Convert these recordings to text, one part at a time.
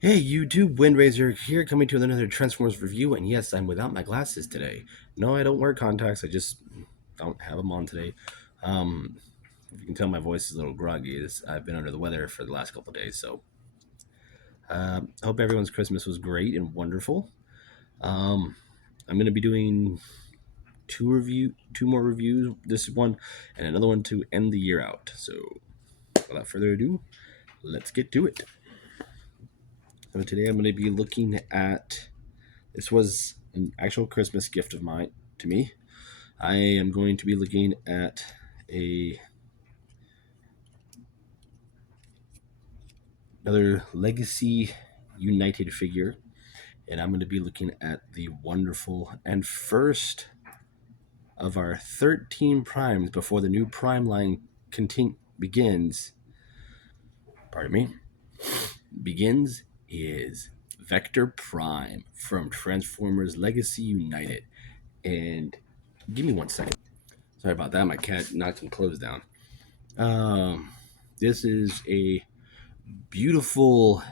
Hey YouTube, Windraiser here, coming to another Transformers review, and yes, I'm without my glasses today. No, I don't wear contacts, I just don't have them on today. Um, if you can tell, my voice is a little groggy. I've been under the weather for the last couple of days, so I hope everyone's Christmas was great and wonderful. Um, I'm going to be doing two more reviews, this one and another one to end the year out. So without further ado, let's get to it. So today I'm going to be looking at. This was an actual Christmas gift of mine to me. I am going to be looking at another Legacy United figure, and I'm going to be looking at the wonderful and first of our 13 primes before the new prime line begins. Pardon me. Begins is Vector Prime from Transformers Legacy United. And give me 1 second. Sorry about that. My cat knocked some clothes down. This is a beautiful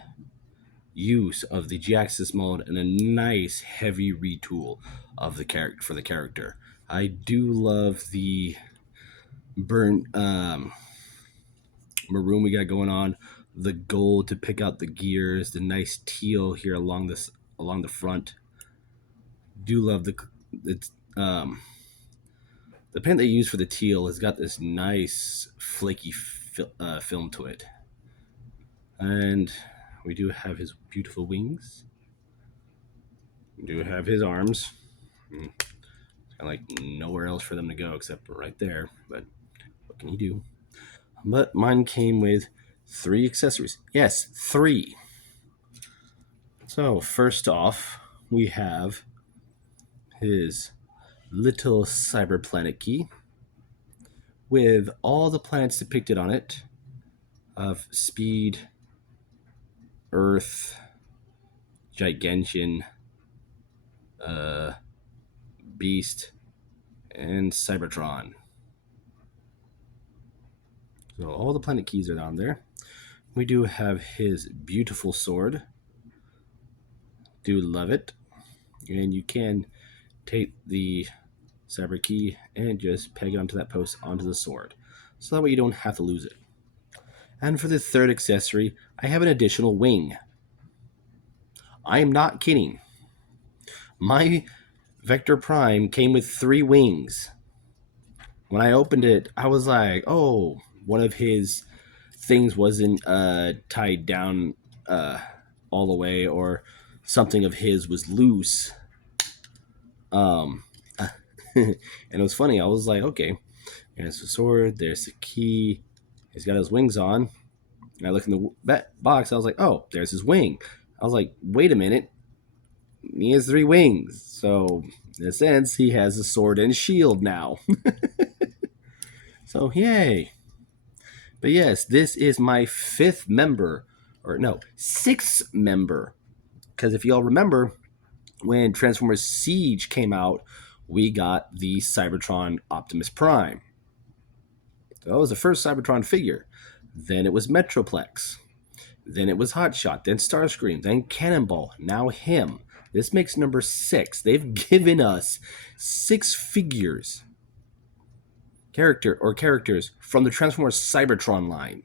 use of the G-axis mode and a nice heavy retool of the character. I do love the burnt maroon we got going on, the gold to pick out the gears, the nice teal here along the front. Do love it's the paint they use for the teal has got this nice flaky film to it. And we do have his beautiful wings. We do have his arms. It's kind of like nowhere else for them to go except right there. But what can you do? But mine came with 3 accessories. Yes, 3. So first off, we have his little cyber planet key with all the planets depicted on it of Speed, Earth, Gigantian, Beast, and Cybertron. So all the planet keys are down there. We do have his beautiful sword. Do love it. And you can take the cyber key and just peg it onto that post onto the sword. So that way you don't have to lose it. And for the third accessory, I have an additional wing. I am not kidding. My Vector Prime came with 3 wings. When I opened it, I was like, oh, one of his things wasn't tied down all the way, or something of his was loose. And it was funny. I was like, okay, there's the sword, there's the key. He's got his wings on. And I look in the box. I was like, oh, there's his wing. I was like, wait a minute. He has 3 wings. So, in a sense, he has a sword and shield now. So, yay. But yes, this is my 5th member. Or no, 6th member. Because if y'all remember, when Transformers Siege came out, we got the Cybertron Optimus Prime. So that was the first Cybertron figure. Then it was Metroplex. Then it was Hotshot. Then Starscream. Then Cannonball. Now him. This makes number 6. They've given us 6 figures. Characters from the Transformers Cybertron line.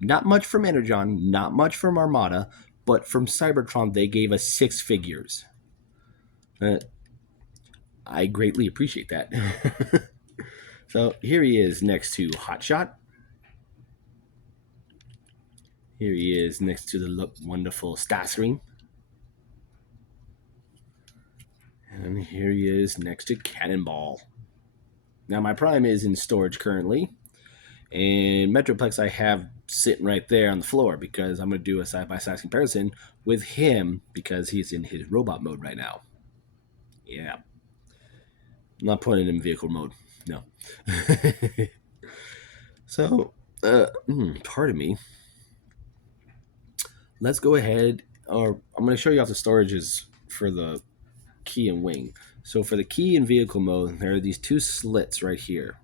Not much from Energon, not much from Armada, but from Cybertron they gave us 6 figures. I greatly appreciate that. So here he is next to Hotshot. Here he is next to the wonderful Starscream. And here he is next to Cannonball. Now my Prime is in storage currently. And Metroplex I have sitting right there on the floor because I'm going to do a side-by-side comparison with him because he's in his robot mode right now. Yeah. I'm not putting him in vehicle mode. No. So, pardon me. Let's go ahead, or I'm going to show you off the storages for the key and wing. So for the key and vehicle mode, there are these 2 slits right here.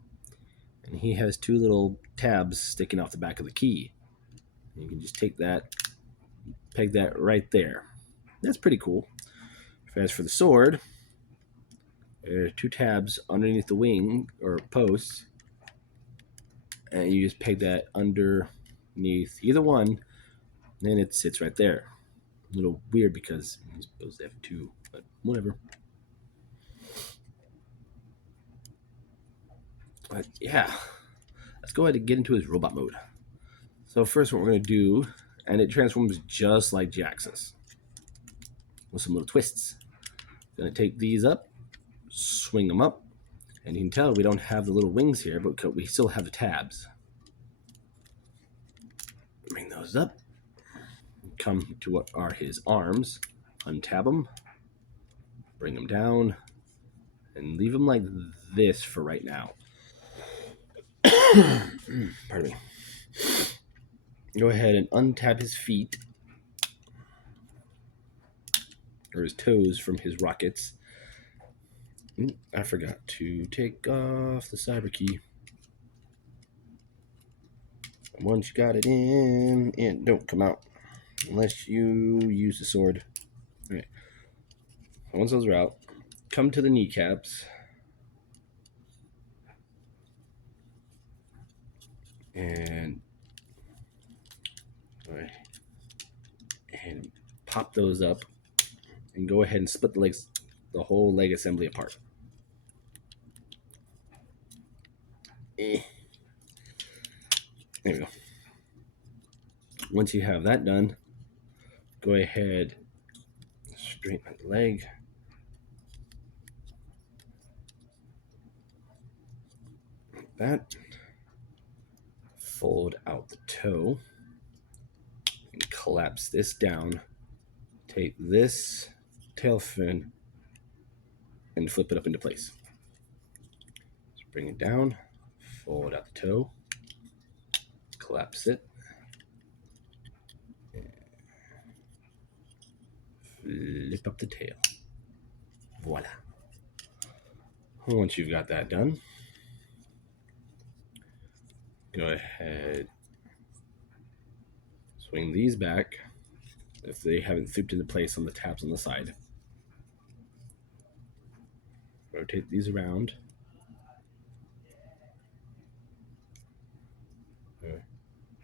And he has 2 little tabs sticking off the back of the key. You can just take that peg that right there. That's pretty cool. As for the sword, there are 2 tabs underneath the wing or posts, and you just peg that underneath either one, and it sits right there. A little weird because I'm supposed to have 2, but whatever. But yeah, let's go ahead and get into his robot mode. So first what we're going to do, and it transforms just like Jaxus, with some little twists. Going to take these up, swing them up, and you can tell we don't have the little wings here, but we still have the tabs. Bring those up, come to what are his arms, untab them, bring them down, and leave them like this for right now. Pardon me. Go ahead and untab his feet, or his toes from his rockets. I forgot to take off the cyber key. Once you got it in, it don't come out unless you use the sword. All right. Once those are out, come to the kneecaps and pop those up, and go ahead and split the legs, the whole leg assembly apart. There we go. Once you have that done, go ahead, straighten out the leg. Like that. Fold out the toe and collapse this down. Take this tail fin and flip it up into place. Just bring it down, fold out the toe, collapse it, flip up the tail. Voila. Once you've got that done, go ahead, swing these back if they haven't flipped into place on the tabs on the side. Rotate these around.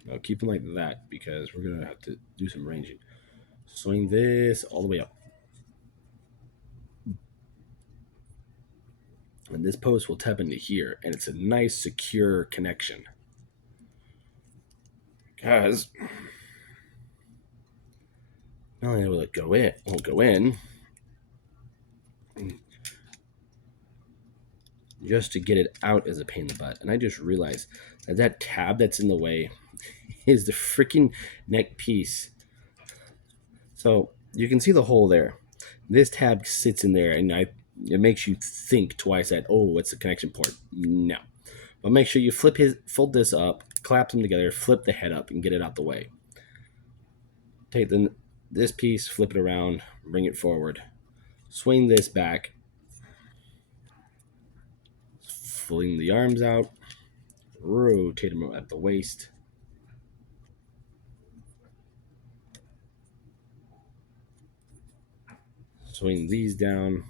Now keep them like that because we're going to have to do some ranging. Swing this all the way up. And this post will tap into here, and it's a nice secure connection. Because not only will it won't go in, just to get it out is a pain in the butt. And I just realized that tab that's in the way is the freaking neck piece. So you can see the hole there. This tab sits in there, and it makes you think twice that, oh, it's a connection port. No. But make sure you fold this up, clap them together, flip the head up, and get it out the way. Take this piece, flip it around, bring it forward. Swing this back. Fling the arms out. Rotate them at the waist. Swing these down.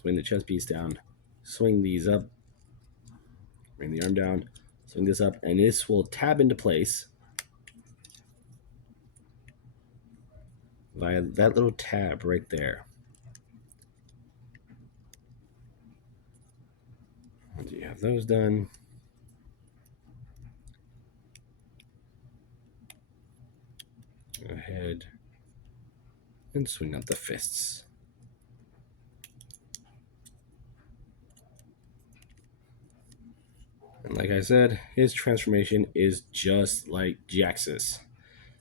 Swing the chest piece down. Swing these up. Bring the arm down. Swing this up. And this will tab into place via that little tab right there. Once you have those done, go ahead and swing out the fists. And like I said, his transformation is just like Jaxus,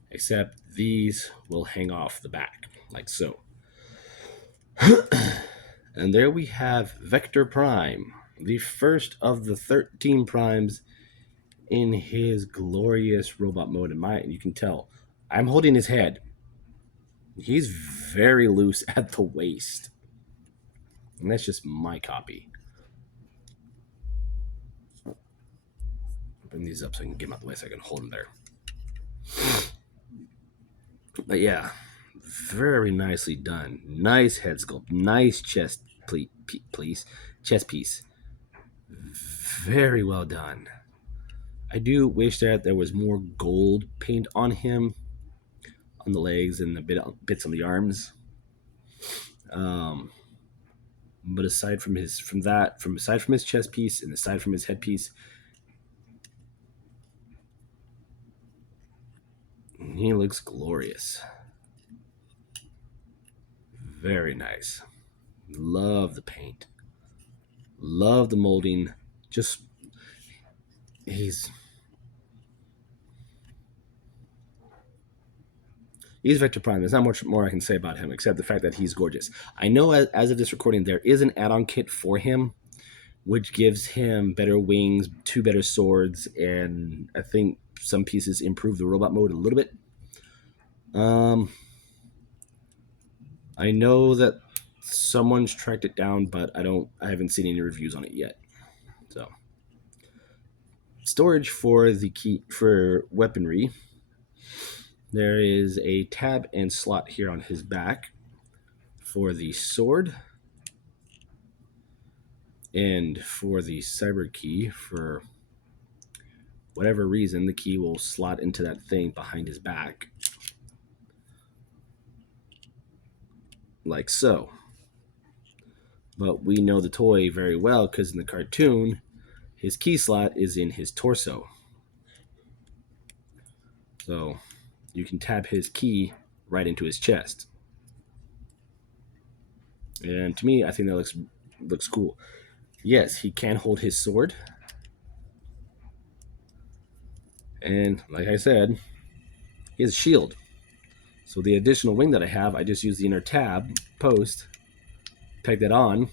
except these will hang off the back, like so. And there we have Vector Prime, the first of the 13 primes in his glorious robot mode. You can tell I'm holding his head. He's very loose at the waist. And that's just my copy. Bring these up so I can get them out the way so I can hold them there. But yeah, very nicely done. Nice head sculpt. Nice chest please. Chest piece. Very well done. I do wish that there was more gold paint on him, on the legs and the bits on the arms. But aside from his chest piece and aside from his headpiece, he looks glorious. Very nice. Love the paint. Love the molding. Just he's Vector Prime. There's not much more I can say about him except the fact that he's gorgeous. I know as of this recording, there is an add-on kit for him, which gives him better wings, 2 better swords, and I think some pieces improve the robot mode a little bit. I know that someone's tracked it down, but I haven't seen any reviews on it yet. So, storage for the key for weaponry. There is a tab and slot here on his back for the sword. And for the cyber key, for whatever reason, the key will slot into that thing behind his back. Like so. But we know the toy very well because in the cartoon, his key slot is in his torso. So you can tab his key right into his chest. And to me, I think that looks cool. Yes, he can hold his sword. And like I said, he has a shield. So the additional wing that I have, I just use the inner tab, post, peg that on,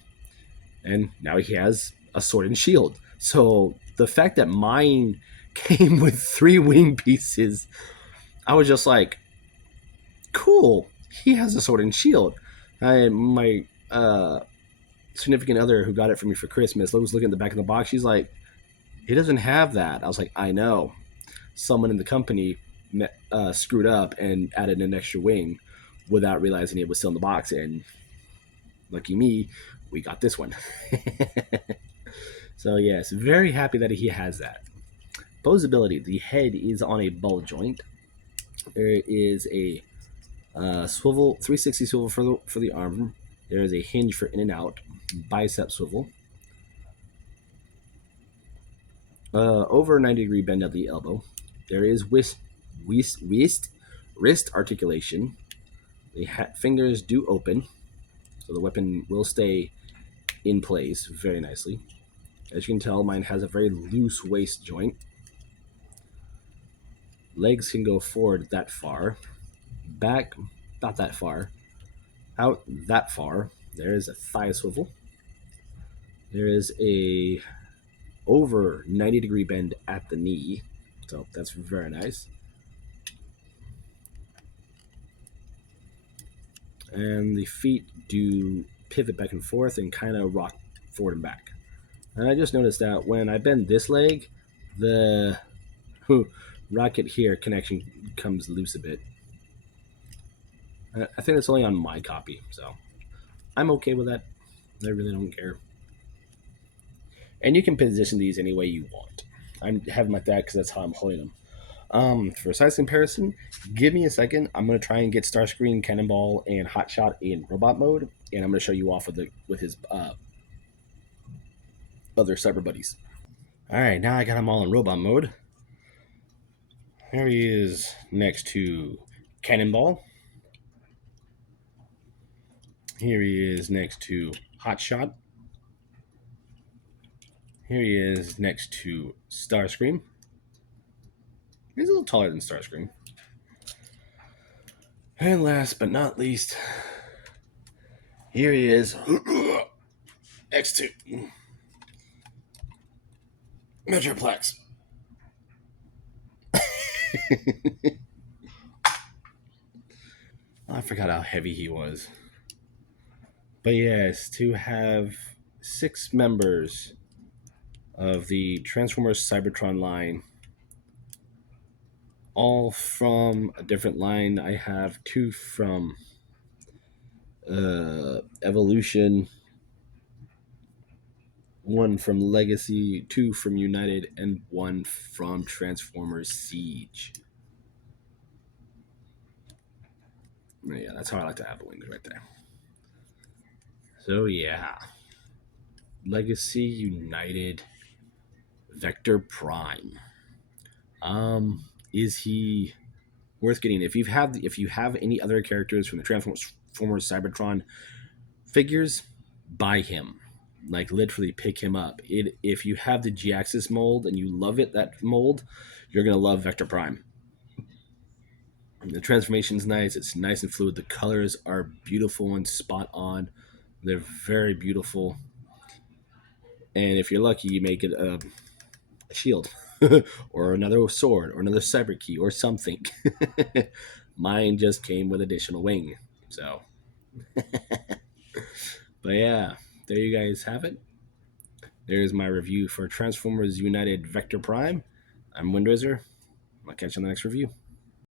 and now he has a sword and shield. So the fact that mine came with 3 wing pieces, I was just like, cool, he has a sword and shield. My significant other who got it for me for Christmas was looking at the back of the box. She's like, he doesn't have that. I was like, I know. Someone in the company screwed up and added an extra wing without realizing it was still in the box, and lucky me, we got this one. So yes, very happy that he has that. Posability, the head is on a ball joint. There is a swivel, 360 swivel for the arm. There is a hinge for in and out, bicep swivel. Over 90-degree bend at the elbow. There is wrist articulation. The fingers do open, so the weapon will stay in place very nicely. As you can tell, mine has a very loose waist joint. Legs can go forward that far. Back, not that far. Out that far. There is a thigh swivel. There is a over 90-degree bend at the knee. So that's very nice. And the feet do pivot back and forth and kind of rock forward and back. And I just noticed that when I bend this leg, the rocket here connection comes loose a bit. I think that's only on my copy, so I'm okay with that. I really don't care. And you can position these any way you want. I'm having like that because that's how I'm holding them. For size comparison, give me a second. I'm going to try and get Starscream, Cannonball, and Hotshot in robot mode, and I'm going to show you off with his other cyber buddies. All right, now I got him all in robot mode. Here he is next to Cannonball. Here he is next to Hotshot. Here he is next to Starscream. He's a little taller than Starscream. And last but not least, here he is next to Metroplex. I forgot how heavy he was. But yes, to have 6 members of the Transformers Cybertron line, all from a different line. I have 2 from Evolution, 1 from Legacy, 2 from United, and 1 from Transformers Siege. Yeah, that's how I like to have the wings right there. So yeah, Legacy, United, Vector Prime. Is he worth getting? If you have any other characters from the Transformers Cybertron figures, buy him. Like literally pick him up. If you have the G-Axis mold and you love that mold, you're gonna love Vector Prime. The transformation's nice. It's nice and fluid. The colors are beautiful and spot on. They're very beautiful. And if you're lucky, you make it a shield or another sword or another cyber key or something. Mine just came with additional wing. So, but yeah, there you guys have it. There's my review for Transformers United Vector Prime. I'm Windwizard. I'll catch you on the next review.